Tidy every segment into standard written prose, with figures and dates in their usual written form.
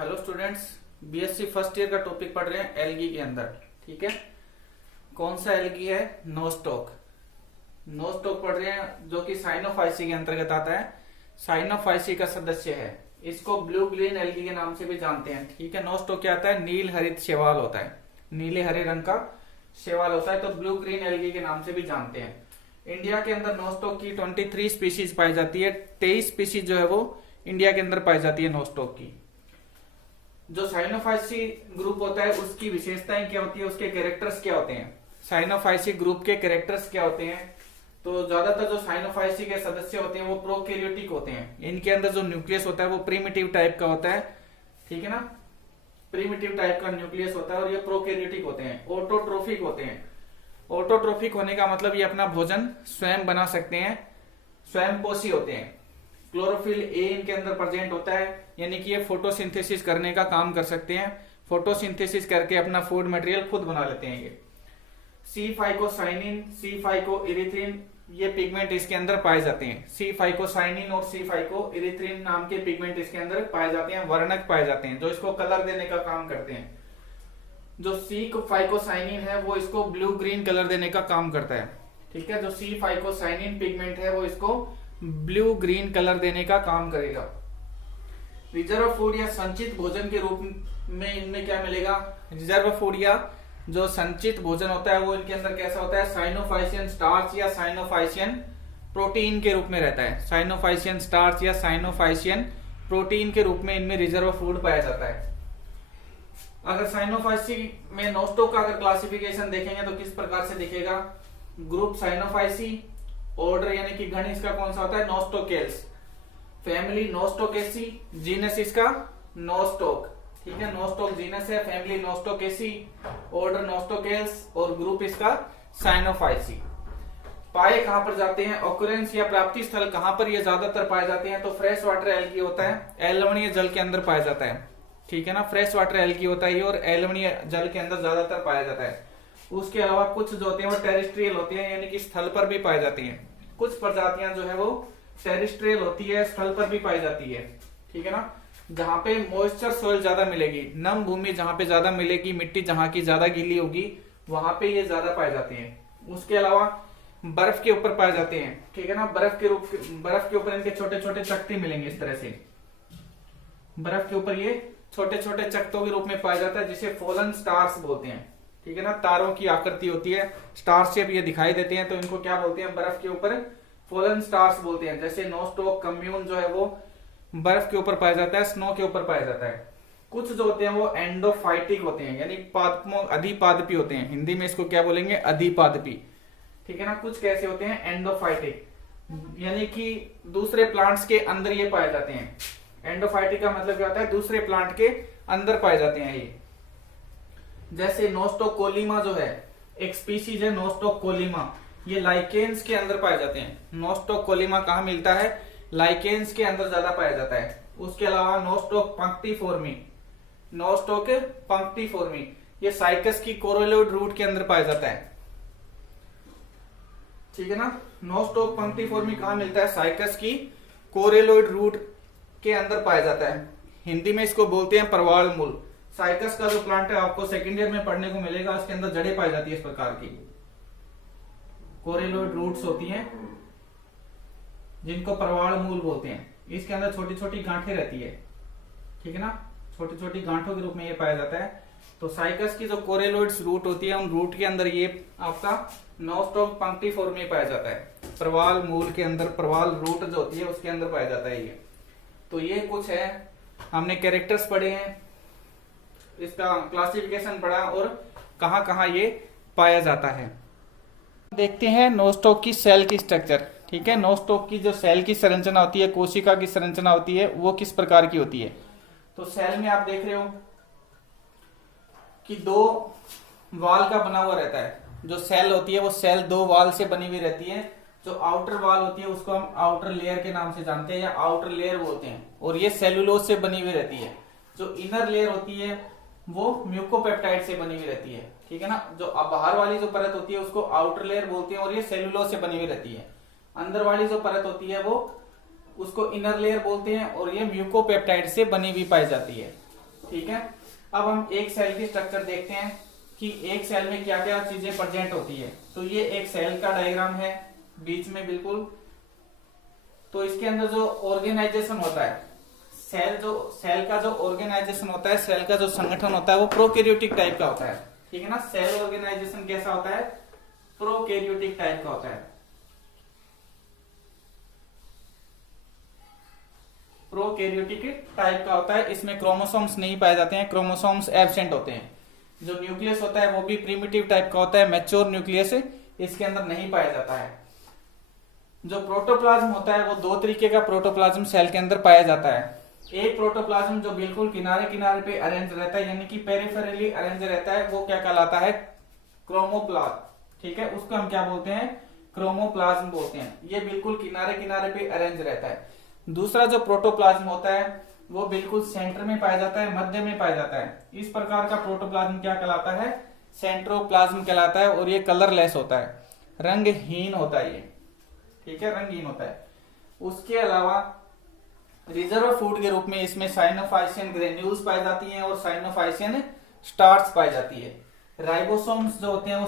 Hello students, BSc first year का topic पढ़ रहे हैं एल्गी के अंदर। ठीक है, कौन सा एल्गी है? नोस्टॉक। नोस्टॉक पढ़ रहे हैं जो कि साइनोफाइसी के अंतर्गत आता है। साइनोफाइसी का सदस्य है। इसको ब्लू ग्रीन एल्गी के नाम से भी जानते हैं। ठीक है, नोस्टॉक क्या आता है? नील हरित शैवाल होता है, नीले हरे रंग का शैवाल होता है, तो ब्लू ग्रीन एल्गी के नाम से भी जानते हैं। इंडिया के अंदर नोस्टॉक की 23 स्पीशीज पाई जाती है। 23 स्पीशीज जो है वो इंडिया के अंदर पाई जाती है नोस्टॉक की। जो साइनोफाइसी ग्रुप होता है उसकी विशेषताएं क्या होती है, उसके कैरेक्टर्स क्या होते हैं? साइनोफाइसी ग्रुप के कैरेक्टर्स क्या होते हैं? तो ज्यादातर जो साइनोफाइसी के सदस्य होते हैं वो प्रोकैरियोटिक होते हैं। इनके अंदर जो न्यूक्लियस होता है वो प्रिमिटिव टाइप का होता है। ठीक है ना, प्रिमिटिव टाइप का न्यूक्लियस होता है और ये प्रोकैरियोटिक होते हैं। ऑटोट्रोफिक होते हैं। ऑटोट्रोफिक होने का मतलब ये अपना भोजन स्वयं बना सकते हैं, स्वयं पोषी होते हैं। क्लोरोफिल ए इनके अंदर प्रेजेंट होता है, यानी कि ये फोटोसिंथेसिस करने का काम कर सकते हैं। फोटोसिंथेसिस करके अपना फूड मटेरियल खुद बना लेते हैं। ये सी फाइकोसाइनिन, सी फाइकोइरिथ्रिन, ये पिगमेंट इसके अंदर पाए जाते हैं। सी फाइकोसाइनिन और सी फाइकोइरिथ्रिन नाम के पिगमेंट इसके अंदर पाए जाते हैं, वर्णक पाए जाते हैं जो इसको कलर देने का काम करते हैं। जो सी फाइकोसाइनिन है वो इसको ब्लू ग्रीन कलर देने का काम करता है। ठीक है, जो सी फाइकोसाइनिन पिगमेंट है वो इसको ब्लू ग्रीन कलर देने का काम करेगा। रिजर्व फूड या संचित भोजन के रूप में इनमें क्या मिलेगा? रिजर्व फूड या जो संचित भोजन होता है वो इनके अंदर कैसा होता है? साइनोफाइसियन स्टार्च या साइनोफाइसियन प्रोटीन के रूप में रहता है। साइनोफाइसियन स्टार्च या साइनोफाइसियन प्रोटीन के रूप में इनमें रिजर्व फूड पाया जाता है। अगर साइनोफाइसी में नोस्टॉक का अगर क्लासिफिकेशन देखेंगे तो किस प्रकार से दिखेगा? ग्रुप साइनोफाइसी, ऑर्डर यानी कि गण इसका कौन सा होता है? नोस्टोकेल्स, फैमिली नोस्टोकेसी, जीनस इसका नोस्टॉक। ठीक है, नोस्टॉक जीनस है, फैमिली नोस्टोकेसी, ऑर्डर नोस्टोकेल्स और ग्रुप इसका साइनोफाइसी। पाए कहां पर जाते हैं? ऑकरेंस या प्राप्ति स्थल कहां पर ये ज्यादातर पाए जाते हैं? तो फ्रेश वाटर एल्गी होता है, लवणीय जल के अंदर पाया जाता है। ठीक है ना, फ्रेश वाटर एल्गी होता है और लवणीय जल के अंदर ज्यादातर पाया जाता है। उसके अलावा कुछ जो होते हैं वो टेरेस्ट्रियल होते हैं, यानी कि स्थल पर भी पाई जाती हैं। कुछ प्रजातियां जो है वो टेरेस्ट्रियल होती है, स्थल पर भी पाई जाती है। ठीक है ना, जहां पे मॉइस्चर सोइल ज्यादा मिलेगी, नम भूमि जहां पे ज्यादा मिलेगी, मिट्टी जहां की ज्यादा गीली होगी वहां पे ये ज्यादा पाए जाते हैं। उसके अलावा बर्फ के ऊपर पाए जाते हैं। ठीक है ना, बर्फ के ऊपर इनके छोटे छोटे चकते मिलेंगे इस तरह से। बर्फ के ऊपर ये छोटे छोटे चकतों के रूप में पाया जाता है जिसे फॉलन स्टार्स बोलते हैं। ठीक है ना, तारों की आकृति होती है, स्टार शेप ये दिखाई देते हैं, तो इनको क्या बोलते हैं? बर्फ के ऊपर फॉलन स्टार्स बोलते हैं। जैसे नोस्टॉक कम्यून जो है वो बर्फ के ऊपर पाया जाता है, स्नो के ऊपर पाया जाता है। कुछ जो होते हैं वो एंडोफाइटिक होते हैं, यानी अधिपादपी होते हैं। हिंदी में इसको क्या बोलेंगे? अधिपादपी। ठीक है ना, कुछ कैसे होते हैं? एंडोफाइटिक, यानी कि दूसरे प्लांट्स के अंदर ये पाए जाते हैं। एंडोफाइटिक का मतलब क्या होता है? दूसरे प्लांट के अंदर पाए जाते हैं ये। जैसे नोस्टोकोलिमा जो है एक स्पीशीज है, नोस्टोकोलिमा, ये लाइकेन्स के अंदर पाए जाते हैं। नोस्टोकोलिमा कहाँ मिलता है? लाइकेन्स के अंदर ज्यादा पाया जाता है। उसके अलावा नोस्टोक पंक्टिफोर्मी, नोस्टोक पंक्टिफोर्मी ये साइकस की कोरोलोइड रूट के अंदर पाया जाता है। ठीक है ना, नोस्टोक पंक्टिफोर्मी कहाँ मिलता है? साइकस की कोरोलोइड रूट के अंदर पाया जाता है। हिंदी में इसको बोलते हैं प्रवाल मूल। साइकस का जो प्लांट है आपको सेकेंड ईयर में पढ़ने को मिलेगा, उसके अंदर जड़ें पाई जाती है इस प्रकार की, कोरोलोइड रूट्स होती हैं जिनको प्रवाल मूल बोलते हैं। इसके अंदर छोटी छोटी गांठें रहती है। ठीक है ना, छोटी छोटी गांठों के रूप में ये पाया जाता है। तो साइकस की जो कोरोलोइड्स रूट होती है उन रूट के अंदर ये आपका नोस्टॉक पंक्टिफोर्मी पाया जाता है। प्रवाल मूल के अंदर प्रवाल रूट जो होती है उसके अंदर पाया जाता है ये। तो ये कुछ है, हमने कैरेक्टर्स पढ़े हैं, इसका क्लासिफिकेशन पढ़ा और कहां कहां ये पाया जाता है। देखते हैं नोस्टॉक की सेल की स्ट्रक्चर। ठीक है, नोस्टॉक की जो सेल की संरचना होती है, कोशिका की संरचना होती है, वो किस प्रकार की होती है? तो सेल में आप देख रहे हो कि दो वाल का बना हुआ रहता है। जो सेल होती है वो सेल दो वाल से बनी हुई रहती है। जो आउटर वाल होती है उसको हम आउटर लेयर के नाम से जानते हैं या आउटर लेयर बोलते हैं, और ये सेलुलोज से बनी हुई रहती है। जो इनर लेयर होती है वो म्यूकोपेप्टाइड से बनी हुई रहती है। ठीक है ना, जो बाहर वाली जो परत होती है उसको आउटर लेयर बोलते हैं और ये सेलुलोज से बनी हुई रहती है। अंदर वाली जो परत होती है वो उसको इनर लेयर बोलते हैं और ये म्यूकोपेप्टाइड से बनी हुई पाई जाती है। ठीक है। अब हम एक सेल की स्ट्रक्चर देखते हैं कि एक सेल में क्या क्या चीजें प्रेजेंट होती है। तो ये एक सेल का डायग्राम है बीच में बिल्कुल। तो इसके अंदर जो ऑर्गेनाइजेशन होता है, सेल का जो ऑर्गेनाइजेशन होता है, सेल का जो संगठन होता है वो प्रोकैरियोटिक टाइप का होता है, ठीक है ना। सेल ऑर्गेनाइजेशन कैसा होता है, प्रोकैरियोटिक टाइप का होता है। प्रोकैरियोटिक टाइप का होता है। इसमें क्रोमोसोम्स नहीं पाए जाते हैं, क्रोमोसोम्स एब्सेंट होते हैं। जो न्यूक्लियस होता है वो भी प्रिमिटिव टाइप का होता है, मैच्योर न्यूक्लियस इसके अंदर नहीं पाया जाता है। जो प्रोटोप्लाज्म होता है वो दो तरीके का प्रोटोप्लाज्म सेल के अंदर पाया जाता है। एक प्रोटोप्लाज्म जो बिल्कुल किनारे किनारे पे अरेंज रहता है, यानी कि पेरिफेरली अरेंज रहता है, वो क्या कहलाता है, क्रोमोप्लाज्म, ठीक है। उसको हम क्या बोलते हैं, क्रोमोप्लाज्म बोलते हैं। ये बिल्कुल किनारे किनारे पे अरेंज रहता है। दूसरा जो प्रोटोप्लाज्म होता है वो बिल्कुल सेंटर में पाया जाता है, मध्य में पाया जाता है। इस प्रकार का प्रोटोप्लाज्म क्या कहलाता है, सेंट्रोप्लाज्म कहलाता है। और ये कलरलेस होता है, रंगहीन होता है ये, ठीक है, रंगहीन होता है। उसके अलावा रिजर्व फूड के रूप में इसमें साइनोफाइसियन ग्रेन्यूल्स पाई जाती हैं और साइनोफाइसियन स्टार्च पाई जाती है। राइबोसोम्स जो होते हैं वो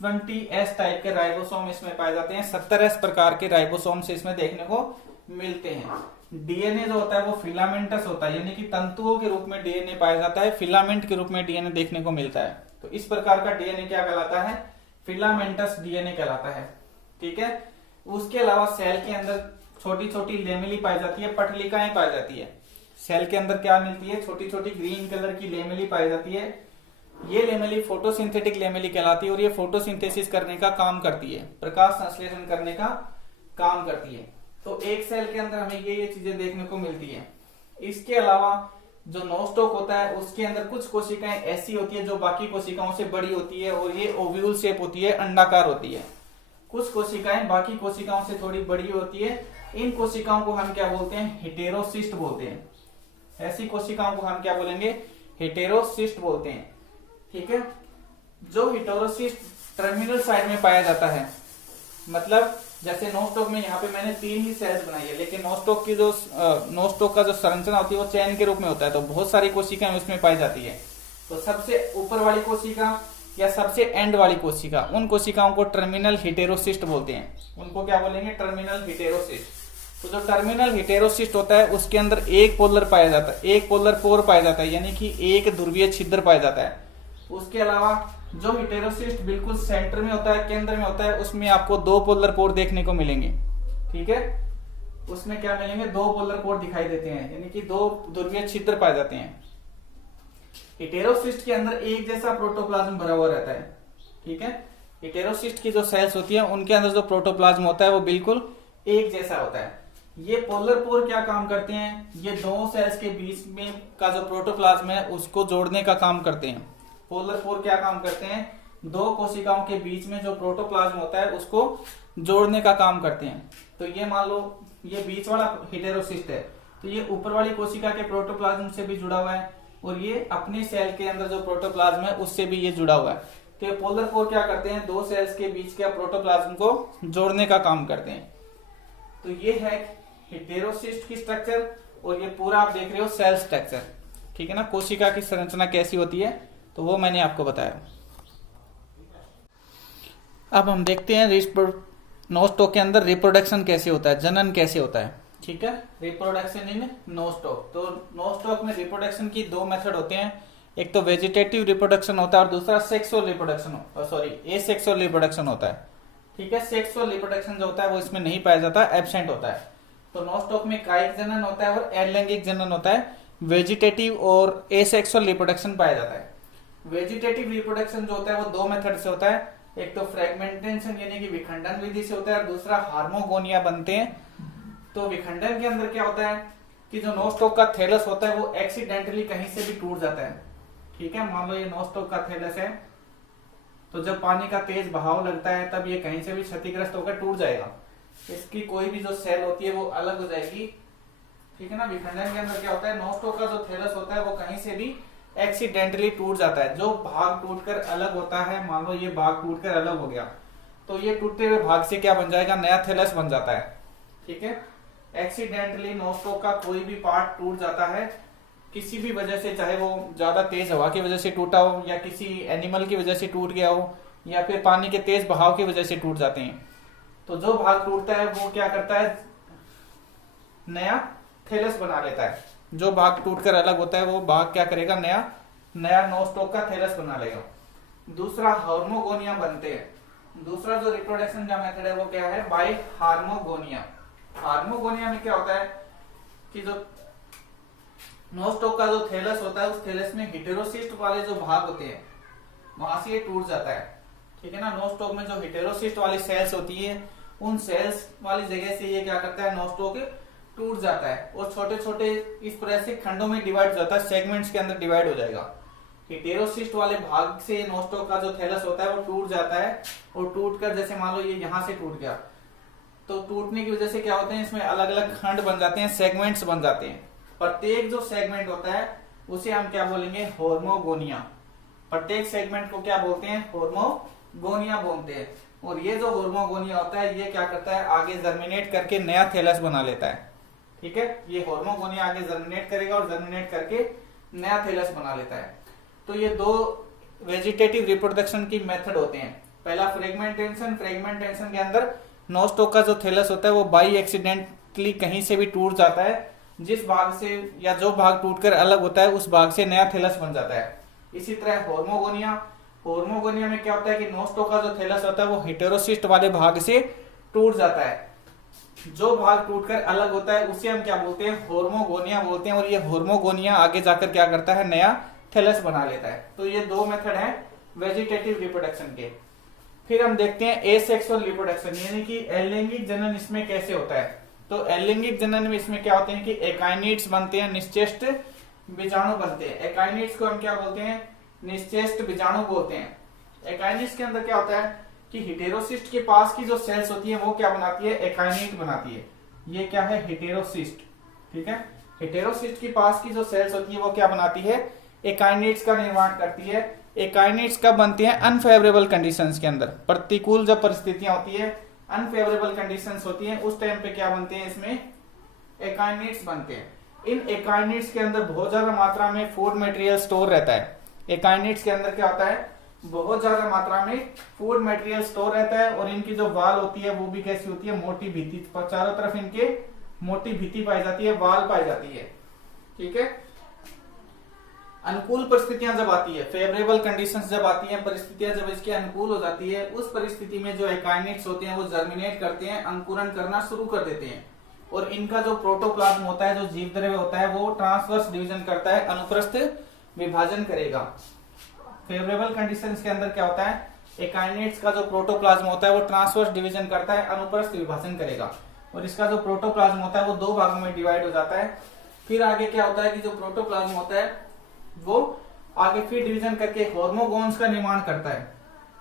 70S टाइप के राइबोसोम इसमें पाए जाते हैं। 70S प्रकार के राइबोसोम्स इसमें देखने को मिलते हैं। डीएनए जो होता है वो फिलामेंटस होता है, यानी कि तंतुओं के रूप में डीएनए पाया जाता है, फिलामेंट के रूप में डीएनए देखने को मिलता है। तो इस प्रकार का डीएनए क्या कहलाता है, फिलामेंटस डीएनए कहलाता है, ठीक है। उसके अलावा सेल के अंदर छोटी छोटी लेमेली पाई जाती है, पटलिकाएं पाई जाती है। सेल के अंदर क्या मिलती है, छोटी छोटी ग्रीन कलर की लेमेली पाई जाती है। ये लेमेली फोटोसिंथेटिक लेमेली कहलाती है और ये फोटोसिंथेसिस करने का काम करती है, प्रकाश संश्लेषण करने का काम करती है। तो एक सेल के अंदर हमें ये चीजें देखने को मिलती है। इसके अलावा जो नोस्टॉक होता है उसके अंदर कुछ कोशिकाएं ऐसी होती है जो बाकी कोशिकाओं से बड़ी होती है और ये ओव्यूल शेप होती है, अंडाकार होती है। कुछ कोशिकाएं बाकी कोशिकाओं से थोड़ी बड़ी होती है। इन कोशिकाओं को हम क्या बोलते हैं, हेटेरोसिस्ट बोलते हैं। ऐसी कोशिकाओं को हम क्या बोलेंगे, हेटेरोसिस्ट बोलते हैं, ठीक है। जो हेटेरोसिस्ट टर्मिनल साइड में पाया जाता है, मतलब जैसे नोस्टॉक में यहाँ पे मैंने 3 ही सेल्स बनाई है, लेकिन नोस्टॉक का जो संरचना होती है वो चैन के रूप में होता है, तो बहुत सारी कोशिकाएं उसमें पाई जाती है। तो सबसे ऊपर वाली कोशिका या सबसे एंड वाली कोशिका, उन कोशिकाओं को टर्मिनल हेटेरोसिस्ट बोलते हैं। उनको क्या बोलेंगे, टर्मिनल हेटेरोसिस्ट। तो जो टर्मिनल हेटेरोसिस्ट होता है उसके अंदर एक पोलर पाया जाता है, एक पोलर पोर पाया जाता है, यानी कि एक ध्रुवीय छिद्र पाया जाता है। उसके अलावा जो हेटेरोसिस्ट बिल्कुल सेंटर में होता है, केंद्र में होता है, उसमें आपको 2 पोलर पोर देखने को मिलेंगे, ठीक है। उसमें क्या मिलेंगे, 2 पोलर पोर दिखाई देते हैं, यानी कि 2 ध्रुवीय छिद्र पाए जाते हैं। हेटेरोसिस्ट के अंदर एक जैसा प्रोटोप्लाज्म भरा हुआ रहता है, ठीक है। हेटेरोसिस्ट की जो सेल्स होती है उनके अंदर जो प्रोटोप्लाज्म होता है वो बिल्कुल एक जैसा होता है। ये पोलर पोर क्या काम करते हैं, ये 2 सेल्स के बीच में का जो प्रोटोप्लाज्म है उसको जोड़ने का काम करते हैं। पोलर पोर क्या काम करते हैं, 2 कोशिकाओं के बीच में जो प्रोटोप्लाज्म होता है उसको जोड़ने का काम करते हैं। तो ये मान लो ये बीच वाला हेटेरोसिस्ट है, तो ये ऊपर वाली कोशिका के प्रोटोप्लाज्म से भी जुड़ा हुआ है और ये अपने सेल के अंदर जो प्रोटोप्लाज्म है उससे भी ये जुड़ा हुआ है। तो ये पोलर पोर क्या करते हैं, 2 सेल्स के बीच के प्रोटोप्लाज्म को जोड़ने का काम करते हैं। तो ये है हेटेरोसिस्ट की स्ट्रक्चर और ये पूरा आप देख रहे हो सेल स्ट्रक्चर, ठीक है ना। कोशिका की संरचना कैसी होती है तो वो मैंने आपको बताया। अब हम देखते हैं नोस्टॉक के अंदर रिप्रोडक्शन कैसे होता है, जनन कैसे होता है, ठीक है। Reproduction in Nostoc. तो नोस्टॉक में रिप्रोडक्शन की 2 मेथड होते हैं, एक तो वेजिटेटिव रिप्रोडक्शन होता है और दूसरा सेक्सुअल रिप्रोडक्शन, एसेक्सुअल रिप्रोडक्शन होता है, ठीक है। सेक्सुअल रिप्रोडक्शन जो होता है वो इसमें नहीं पाया जाता, एब्सेंट होता है। तो नोस्टॉक में कायिक जनन होता है और अलैंगिक जनन होता है। वेजिटेटिव और एसेक्सुअल रिप्रोडक्शन पाया जाता है। वेजिटेटिव रिप्रोडक्शन जो होता है वो 2 मेथड से होता है, एक तो फ्रेगमेंटेशन यानी कि विखंडन विधि से होता है और दूसरा हार्मोगोनिया बनते हैं। तो विखंडन के अंदर क्या होता है कि जो नोस्टॉक का थैलस होता है वो एक्सीडेंटली कहीं से भी टूट जाता है, ठीक है। मान लो ये नोस्टॉक का थैलस है, तो जब पानी का तेज बहाव लगता है तब ये कहीं से भी क्षतिग्रस्त होकर टूट जाएगा। इसकी कोई भी जो सेल होती है वो अलग हो जाएगी, ठीक है ना। विखंडन के अंदर क्या होता है, नोस्टॉक का जो थैलस होता है वो कहीं से भी एक्सीडेंटली टूट जाता है। जो भाग टूटकर अलग होता है, मान लो ये भाग टूटकर अलग हो गया, तो ये टूटते हुए भाग से क्या बन जाएगा, नया थैलस बन जाता है, ठीक है। एक्सीडेंटली नोस्टॉक का कोई भी पार्ट टूट जाता है किसी भी वजह से, चाहे वो ज्यादा तेज हवा की वजह से टूटा हो या किसी एनिमल की वजह से टूट गया हो या फिर पानी के तेज बहाव की वजह से टूट जाते हैं, तो जो भाग टूटता है वो क्या करता है, नया थैलस बना लेता है। जो भाग टूटकर अलग होता है वो भाग क्या करेगा, नया नोस्टॉक का थैलस बना लेगा। दूसरा हार्मोगोनिया बनते हैं। दूसरा जो रिप्रोडक्शन का मेथड है वो क्या है, बाय हार्मोगोनिया। हार्मोगोनिया में क्या होता है कि जो नोस्टॉक का जो थैलस होता है उस थैलस में हेटेरोसिस्ट वाले जो भाग होते हैं वहां से ये टूट जाता है, ठीक है ना। नोस्टॉक में जो हेटेरोसिस्ट वाली सेल्स होती है उन सेल्स वाली जगह से ये क्या करता है, नोस्टॉक टूट जाता है और छोटे छोटे इस तरह से खंडों में डिवाइड हो जाता है, सेगमेंट्स के अंदर डिवाइड हो जाएगा। हेटेरोसिस्ट वाले भाग से नोस्टॉक का जो थैलस होता है वो टूट जाता है और टूटकर, जैसे मान लो ये यहां से टूट गया, तो टूटने की वजह से क्या होते हैं, इसमें अलग अलग खंड बन जाते हैं, सेगमेंट्स बन जाते हैं। प्रत्येक जो सेगमेंट होता है उसे हम क्या बोलेंगे, हार्मोगोनिया। प्रत्येक सेगमेंट को क्या बोलते हैं, हार्मोगोनिया बोलते हैं। और ये जो हार्मोगोनिया होता है ये क्या करता है, आगे जर्मिनेट करके नया थैलस बना लेता है, ठीक है। ये हार्मोगोनिया आगे जर्मिनेट करेगा और जर्मिनेट करके नया थैलस बना लेता है। तो ये दो वेजिटेटिव रिप्रोडक्शन की मेथड होते हैं। पहला फ्रेगमेंटेशन। फ्रेगमेंटेशन के अंदर नोस्टॉक का जो थैलस होता है वो बाई एक्सीडेंटली कहीं से भी टूट जाता है, जिस भाग से या जो भाग टूटकर अलग होता है उस भाग से नया थैलस बन जाता है। इसी तरह हार्मोगोनिया। हार्मोगोनिया में क्या होता है कि नोस्टॉक का जो थैलस होता है वो हेटेरोसिस्ट वाले भाग से टूट जाता है। जो भाग टूटकर अलग होता है उसे हम क्या बोलते हैं, हार्मोगोनिया बोलते हैं। और ये हार्मोगोनिया आगे जाकर क्या करता है, नया थैलस बना लेता है। तो ये दो मेथड है वेजिटेटिव रिप्रोडक्शन के। फिर हम देखते हैं एसेक्सुअल रिप्रोडक्शन, यानी कि अलैंगिक जनन इसमें कैसे होता है। तो अलैंगिक जनन में इसमें क्या होते हैं कि एकाइनिड्स बनते हैं, निश्चेष्ट बीजाणु बनते हैं। एकाइनिड्स को हम क्या बोलते हैं, निश्चेष्ट बीजाणु बोलते हैं। एकाइनिड्स के अंदर क्या होता है कि हेटेरोसिस्ट के पास की जो सेल्स होती है वो क्या बनाती है, एकाइनिड बनाती है। ये क्या है, हेटेरोसिस्ट, ठीक है। हेटेरोसिस्ट के पास की जो सेल्स होती है वो क्या बनाती है, एकाइनिड्स का निर्माण करती है। एकाइनिड्स कब बनती हैं, अनफेवरेबल कंडीशंस के अंदर। प्रतिकूल जब परिस्थितियां होती है, अनफेवरेबल कंडीशंस होती हैं, उस टाइम पे क्या बनते हैं, इसमें एकाइनिड्स बनते हैं। इन एकाइनिड्स के अंदर बहुत ज्यादा मात्रा में फूड मटेरियल स्टोर रहता है। एकाइनिड्स के अंदर क्या होता है, बहुत ज्यादा मात्रा में फूड मटेरियल स्टोर रहता है। और इनकी जो वाल होती है वो भी कैसी होती है, मोटी भीति, चारों तरफ इनके मोटी भीति पाई जाती है, वाल पाई जाती है, ठीक है। अनुकूल परिस्थितियां जब आती है, फेवरेबल कंडीशंस जब आती हैं, परिस्थितियां जब इसके अनुकूल हो जाती है, उस परिस्थिति में जो एकाइनिड्स होते हैं वो जर्मिनेट करते हैं, अंकुरन करना शुरू कर देते हैं। और इनका जो प्रोटोप्लाज्म होता है, जो जीव द्रव्य होता है, वो ट्रांसवर्स डिवीजन करता है, अनुप्रस्थ विभाजन करेगा। फेवरेबल कंडीशंस के अंदर क्या होता है, एकाइनिड्स का जो प्रोटोप्लाज्म होता है वो ट्रांसवर्स डिवीजन करता है, अनुप्रस्थ विभाजन करेगा। और इसका जो प्रोटोप्लाज्म होता है वो दो भागों में डिवाइड हो जाता है। फिर आगे क्या होता है कि जो प्रोटोप्लाज्म होता है वो आगे फिर डिवीजन करके हार्मोगोन्स का निर्माण करता है,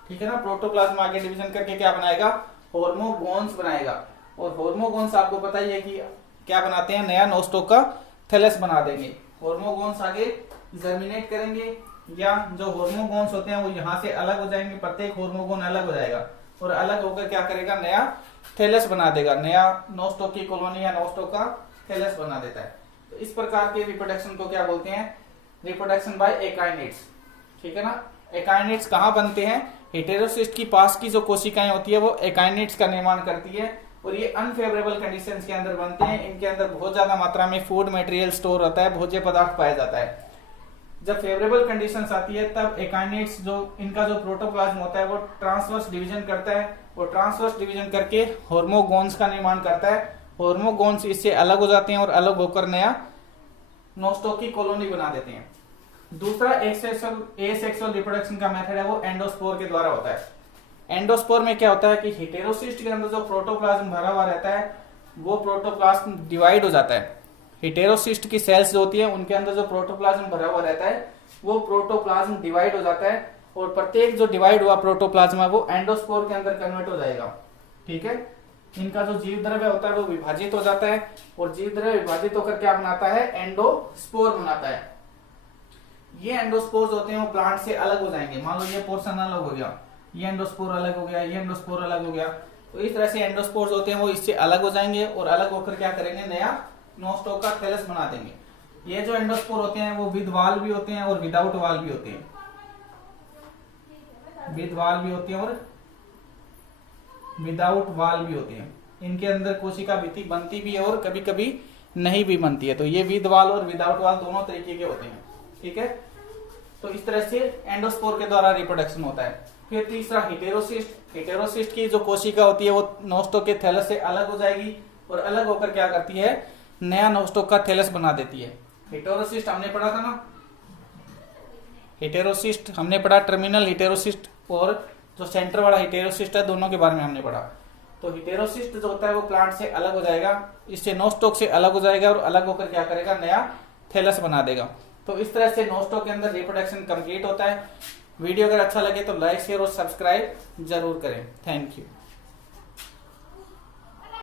ठीक है ना। प्रोटोप्लाज्म आगे डिवीजन करके क्या बनाएगा, हार्मोगोन्स बनाएगा। और हार्मोगोन्स आपको पता ही है कि क्या बनाते हैं, नया नोस्टॉक का थैलस बना देंगे। हार्मोगोन्स आगे जर्मिनेट करेंगे, या जो हार्मोगोन्स होते हैं वो यहाँ से अलग हो जाएंगे, प्रत्येक हार्मोगोन अलग हो जाएगा और अलग होकर क्या करेगा, नया थैलस बना देगा, नया नोस्टॉक की कॉलोनी या नोस्टॉक का थैलस बना देता है। तो इस प्रकार के रिप्रोडक्शन को क्या बोलते हैं, रिप्रोडक्शन बाय एकाइनिड्स, ठीक है ना। एकाइनिड्स कहाँ बनते हैं, हेटेरोसिस्ट की पास की जो कोशिकाएं होती है वो एकाइनिड्स का निर्माण करती है। और ये अनफेवरेबल कंडीशंस के अंदर बनते हैं, इनके अंदर बहुत ज्यादा मात्रा में फूड मटेरियल स्टोर होता है, भोज्य पदार्थ पाया जाता है। जब फेवरेबल कंडीशंस आती है तब एकाइनिड्स जो इनका जो प्रोटोप्लाज्म होता है वो ट्रांसवर्स डिवीजन करता है, और ट्रांसवर्स डिवीजन करके हार्मोगोन्स का निर्माण करता है। हार्मोगोन्स इससे अलग हो जाते हैं और अलग होकर नया नोस्टॉक की कॉलोनी बना देते हैं। दूसरा एसेक्सुअल रिप्रोडक्शन का मेथड है वो एंडोस्पोर के द्वारा होता है। एंडोस्पोर में क्या होता है कि हेटेरोसिस्ट के अंदर जो प्रोटोप्लाज्म भरा हुआ रहता है वो प्रोटोप्लाज्म डिवाइड हो जाता है। हेटेरोसिस्ट की सेल्स जो होती है उनके अंदर जो प्रोटोप्लाज्म भरा हुआ रहता है वो प्रोटोप्लाज्म डिवाइड हो जाता है, और प्रत्येक जो डिवाइड हुआ प्रोटोप्लाज्म है वो एंडोस्पोर के अंदर कन्वर्ट हो जाएगा, ठीक है। इनका जो जीव द्रव्य होता है वो विभाजित हो जाता है, और जीव द्रव्य विभाजित होकर क्या बनाता है, एंडोस्पोर बनाता है। ये एंडोस्पोर्स होते हैं वो प्लांट से अलग हो जाएंगे। मान लो ये पोर्शन अलग हो गया, ये एंडोस्पोर अलग हो गया, ये एंडोस्पोर अलग हो गया, तो इस तरह से एंडोस्पोर्स होते हैं वो इससे अलग हो जाएंगे और अलग होकर क्या करेंगे, नया नोस्टॉक का थैलस बना देंगे। ये जो एंडोस्पोर होते हैं वो विद वाल भी होते हैं और विदाउट वाल भी होते हैं, विद वाल भी होते हैं और विदाउट वाल भी होते हैं। इनके अंदर कोशिका भित्ति बनती भी है और कभी कभी नहीं भी बनती है। तो ये विद वाल और विदाउट वाल दोनों तरीके के होते हैं, ठीक है। तो इस तरह से एंडोस्पोर के द्वारा रिप्रोडक्शन होता है। फिर तीसरा हेटेरोसिस्ट। हेटेरोसिस्ट की जो कोशिका होती है वो नोस्टोक के थैलस से अलग हो जाएगी और अलग होकर क्या करती है, नया नोस्टोक का थैलस बना देती है। हेटेरोसिस्ट हमने पढ़ा था ना, हेटेरोसिस्ट हमने पढ़ा, टर्मिनल हेटेरोसिस्ट और जो सेंटर वाला हेटेरोसिस्ट है, दोनों के बारे में हमने पढ़ा। तो हेटेरोसिस्ट जो होता है वो प्लांट से अलग हो जाएगा, इससे नोस्टोक से अलग हो जाएगा और अलग होकर क्या करेगा, नया थैलस बना देगा। तो इस तरह से नोस्टोक के अंदर रिप्रोडक्शन कंप्लीट होता है। वीडियो अगर अच्छा लगे तो लाइक शेयर और सब्सक्राइब जरूर करें। Thank you.